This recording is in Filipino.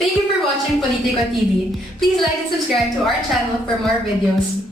Thank you for watching Politico TV. Please like and subscribe to our channel for more videos.